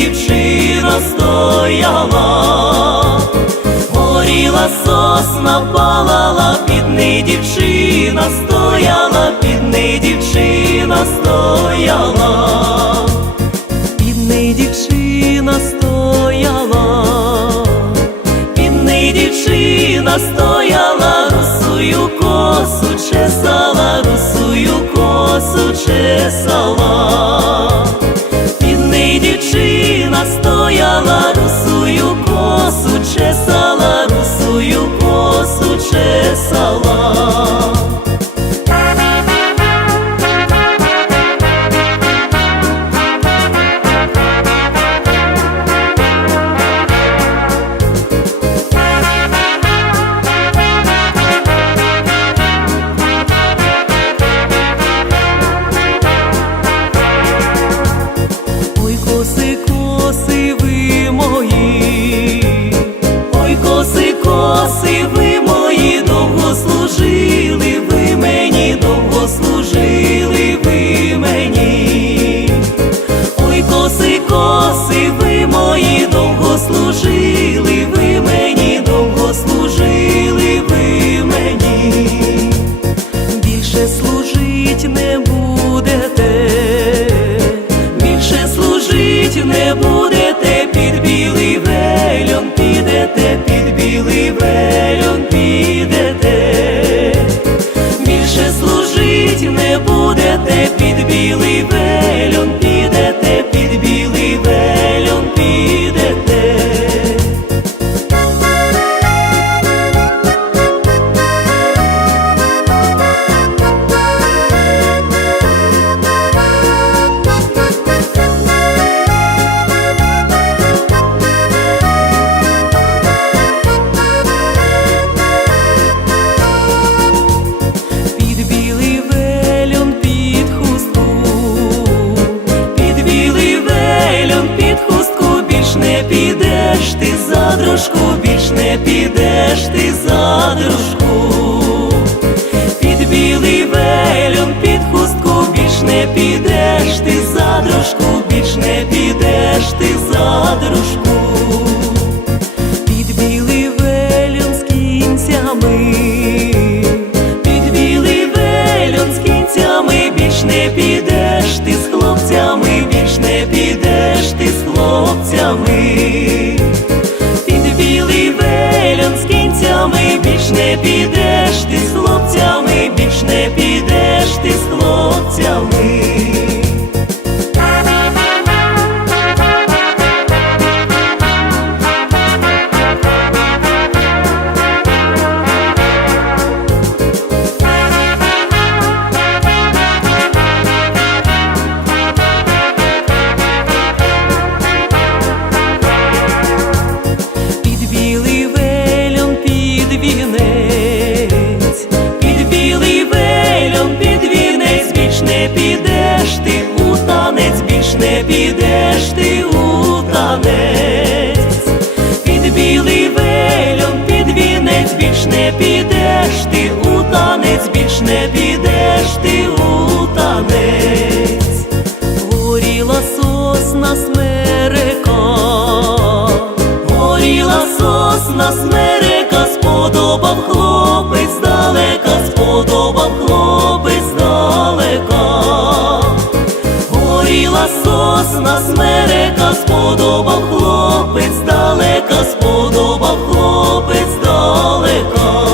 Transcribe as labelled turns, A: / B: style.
A: дівчина стояла, горіла сосна палала, під неї дівчина стояла, під неї дівчина стояла, під неї дівчина стояла, під неї дівчина стояла, русую косу чесала, русую не будете, під білий вельон? Підете, під білий вельон підете, більше служить не будете, під білий вельон не підеш ти за дружку. Під білий вельон, під хустку, більш не підеш ти за дружку, більш не підеш ти за дружку під білий вельон з кінцями, під білий вельон з кінцями, більш не підеш ти з хлопцями, більш не підеш ти з хлопцями, підеш ти з хлопцями, більш не підеш ти з хлопцями. під підеш ти у танець, під білий вельон, під вінець, більш не підеш ти у танець, більш не підеш ти у танець. Горіла сосна смерека, горіла сосна смерека, сподобав хлопець нас насмерека, сподобав хлопець, далека, сподобав хлопець далека.